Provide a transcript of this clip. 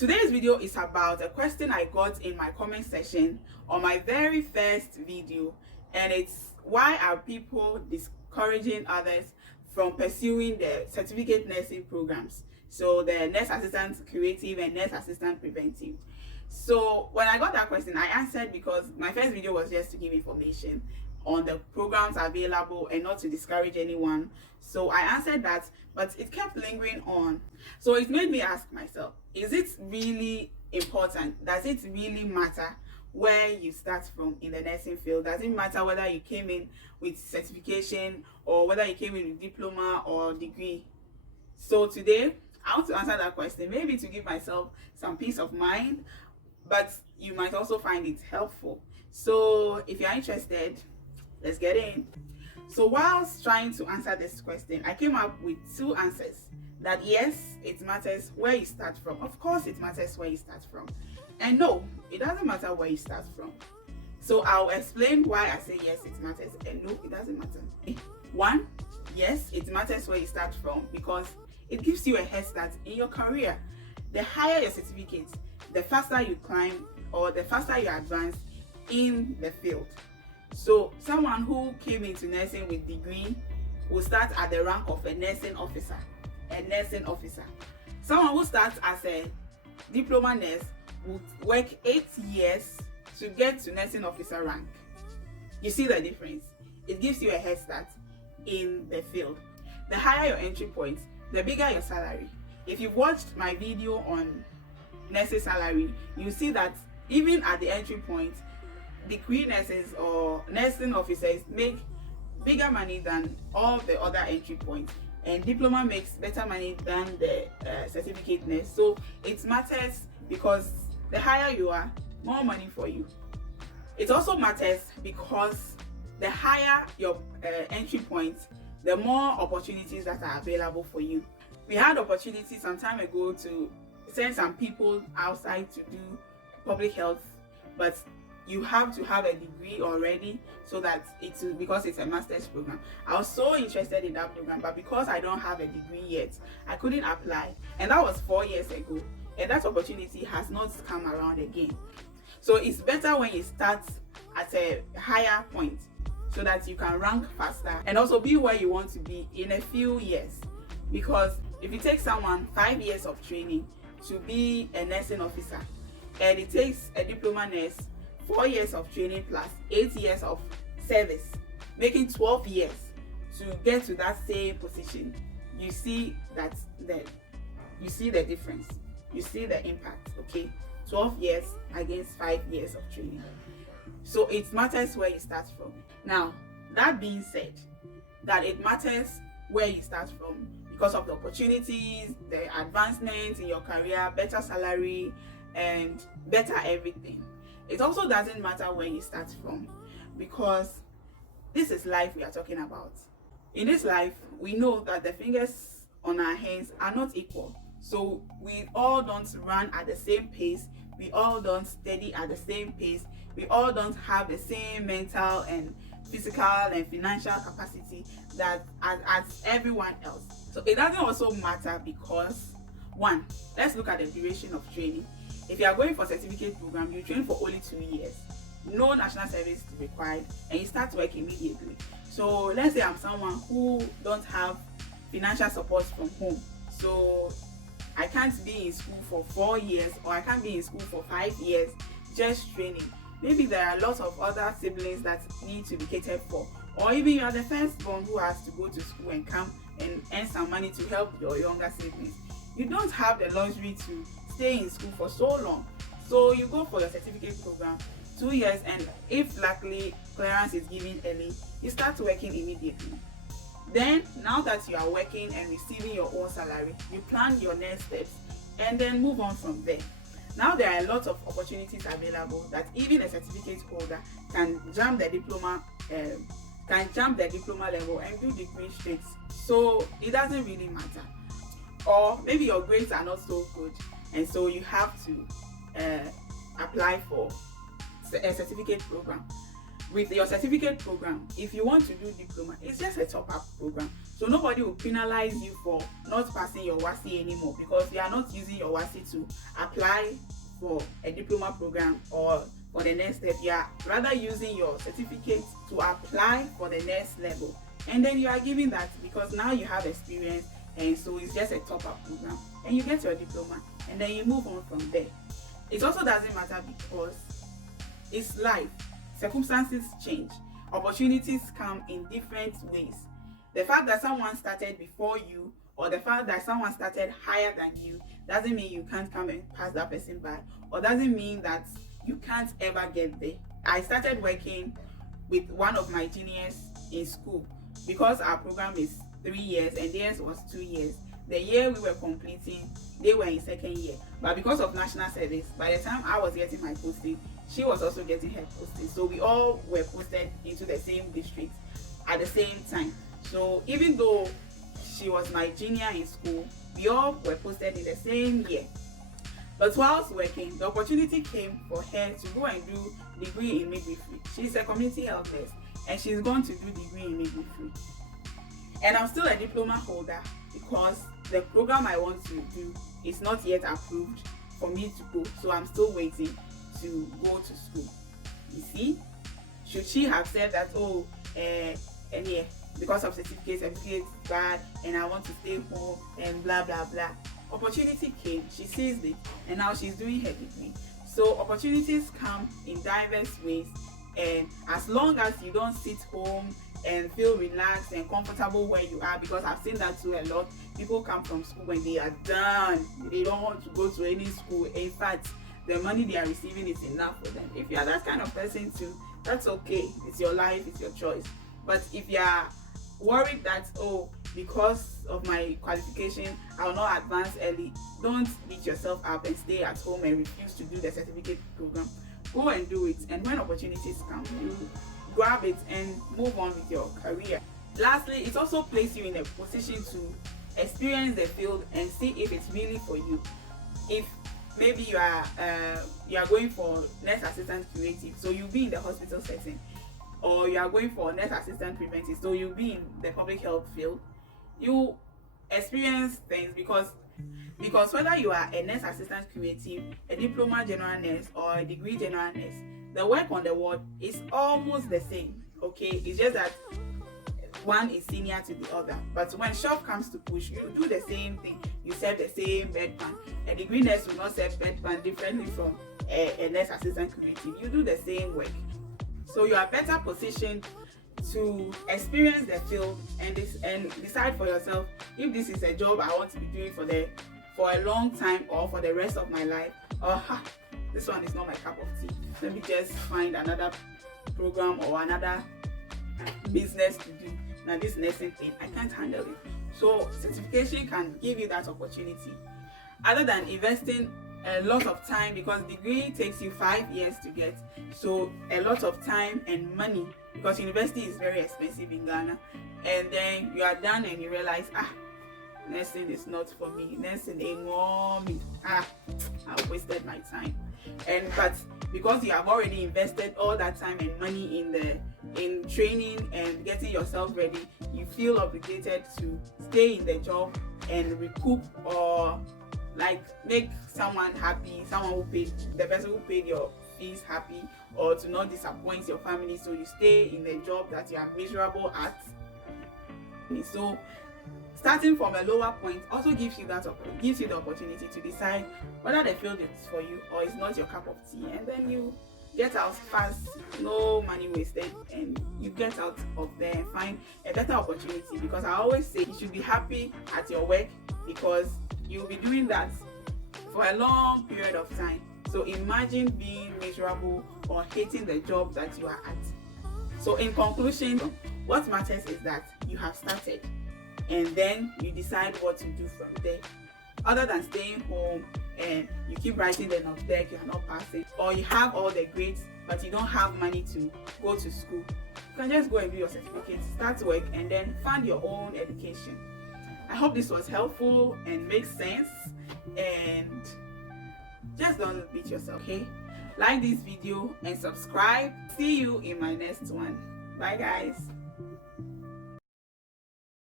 Today's video is about a question I got in my comment section on my very first video, and it's why are people discouraging others from pursuing the certificate nursing programs, so the nurse assistant curative and nurse assistant preventive. So when I got that question, I answered because my first video was just to give information on the programs available and not to discourage anyone. So I answered that, but it kept lingering on. So it made me ask myself, is it really important? Does it really matter where you start from in the nursing field? Does it matter whether you came in with certification or whether you came in with diploma or degree? So today I want to answer that question, maybe to give myself some peace of mind, but you might also find it helpful. So if you're interested, let's get in. So whilst trying to answer this question, I came up with two answers. That yes, it matters where you start from. Of course it matters where you start from. And no, it doesn't matter where you start from. So I'll explain why I say yes, it matters, and no, it doesn't matter. One, yes, it matters where you start from because it gives you a head start in your career. The higher your certificates, the faster you climb or the faster you advance in the field. So someone who came into nursing with degree will start at the rank of a nursing officer. Someone who starts as a diploma nurse will work 8 years to get to nursing officer rank. You see the difference? It gives you a head start in the field. The higher your entry point, the bigger your salary. If you've watched my video on nursing salary, you see that even at the entry point, degree nurses or nursing officers make bigger money than all the other entry points, and diploma makes better money than the certificate nurse. So it matters because the higher you are, more money for you. It also matters because the higher your entry point, the more opportunities that are available for you. We had opportunity some time ago to send some people outside to do public health, but you have to have a degree already so that it's because it's a master's program. I was so interested in that program, but because I don't have a degree yet, I couldn't apply, and that was 4 years ago, and that opportunity has not come around again. So it's better when you start at a higher point so that you can rank faster and also be where you want to be in a few years. Because if you take someone 5 years of training to be a nursing officer, and it takes a diploma nurse 4 years of training plus 8 years of service, making 12 years to get to that same position, you see that you see the difference, you see the impact. Okay, 12 years against 5 years of training. So it matters where you start from. Now, that being said, that it matters where you start from because of the opportunities, the advancements in your career, better salary, and better everything. It also doesn't matter where you start from because this is life we are talking about. In this life, we know that the fingers on our hands are not equal. So we all don't run at the same pace. We all don't study at the same pace. We all don't have the same mental and physical and financial capacity that as everyone else. So it doesn't also matter because, one, let's look at the duration of training. If you are going for a certificate program, you train for only 2 years, no national service required, and you start work immediately. So let's say I'm someone who don't have financial support from home, so I can't be in school for 4 years, or I can't be in school for 5 years just training. Maybe there are lots of other siblings that need to be catered for, or even you are the firstborn who has to go to school and come and earn some money to help your younger siblings. You don't have the luxury to stay in school for so long, so you go for your certificate program 2 years, and if luckily clearance is given early, you start working immediately. Then now that you are working and receiving your own salary, you plan your next steps and then move on from there. Now there are a lot of opportunities available that even a certificate holder can jump the diploma level and do degree straight. So it doesn't really matter. Or maybe your grades are not so good, and so you have to apply for a certificate program. with your certificate program, if you want to do diploma, it's just a top-up program. So nobody will penalize you for not passing your WASI anymore, because you are not using your WASI to apply for a diploma program or for the next step. You are rather using your certificate to apply for the next level, and then you are giving that because now you have experience, and so it's just a top-up program, and you get your diploma, and then you move on from there. It also doesn't matter because it's life. Circumstances change. Opportunities come in different ways. The fact that someone started before you, or the fact that someone started higher than you, doesn't mean you can't come and pass that person by, or doesn't mean that you can't ever get there. I started working with one of my juniors in school because our program is 3 years and theirs was 2 years. The year we were completing, they were in second year, but because of national service, by the time I was getting my posting, she was also getting her posting. So we all were posted into the same district at the same time. So even though she was my junior in school, we all were posted in the same year. But whilst working, the opportunity came for her to go and do degree in midwifery. She's a community health nurse and she's going to do degree in midwifery. And I'm still a diploma holder because the program I want to do is not yet approved for me to go. So I'm still waiting to go to school. You see, should she have said that, and yeah, because of certificate is bad and I want to stay home and blah blah blah, opportunity came, she seized it, and now she's doing her degree. So opportunities come in diverse ways, and as long as you don't sit home and feel relaxed and comfortable where you are, because I've seen that too a lot. People come from school when they are done, they don't want to go to any school. In fact, the money they are receiving is enough for them. If you are that kind of person too, that's okay. It's your life, it's your choice. But if you are worried that, because of my qualification I will not advance early, don't beat yourself up and stay at home and refuse to do the certificate program. Go and do it, and when opportunities come, you grab it and move on with your career. Lastly, it also places you in a position to experience the field and see if it's really for you. If maybe you are going for nurse assistant curative, so you'll be in the hospital setting, or you are going for nurse assistant preventive, so you'll be in the public health field. You experience things because whether you are a nurse assistant curative, a diploma general nurse, or a degree general nurse, the work on the ward is almost the same. Okay, it's just that one is senior to the other. But when shove comes to push, you do the same thing. You serve the same bedpan. A degree nurse will not serve bedpan differently from a nurse assistant curative. You do the same work. So you are better positioned to experience the field and decide for yourself if this is a job I want to be doing for a long time or for the rest of my life, or this one is not my cup of tea. Let me just find another program or another business to do. Now this nursing thing, I can't handle it. So certification can give you that opportunity. Other than investing a lot of time, because degree takes you 5 years to get, so a lot of time and money, because university is very expensive in Ghana, and then you are done and you realize, nursing is not for me. Nursing ain't for me. I wasted my time. But because you have already invested all that time and money in training and getting yourself ready, you feel obligated to stay in the job and recoup, or like make someone happy, the person who paid your fees happy, or to not disappoint your family. So you stay in the job that you are miserable at. So starting from a lower point also gives you the opportunity to decide whether the field is for you or it's not your cup of tea, and then you get out fast, no money wasted, and you get out of there and find a better opportunity. Because I always say you should be happy at your work, because you'll be doing that for a long period of time. So imagine being miserable or hating the job that you are at. So in conclusion, what matters is that you have started, and then you decide what to do from there. Other than staying home and you keep writing the NOVDEC, you are not passing, or you have all the grades but you don't have money to go to school, you can just go and do your certificate, start work, and then fund your own education. I hope this was helpful and makes sense, and just don't beat yourself, okay? like this video and subscribe. See you in my next one. Bye guys.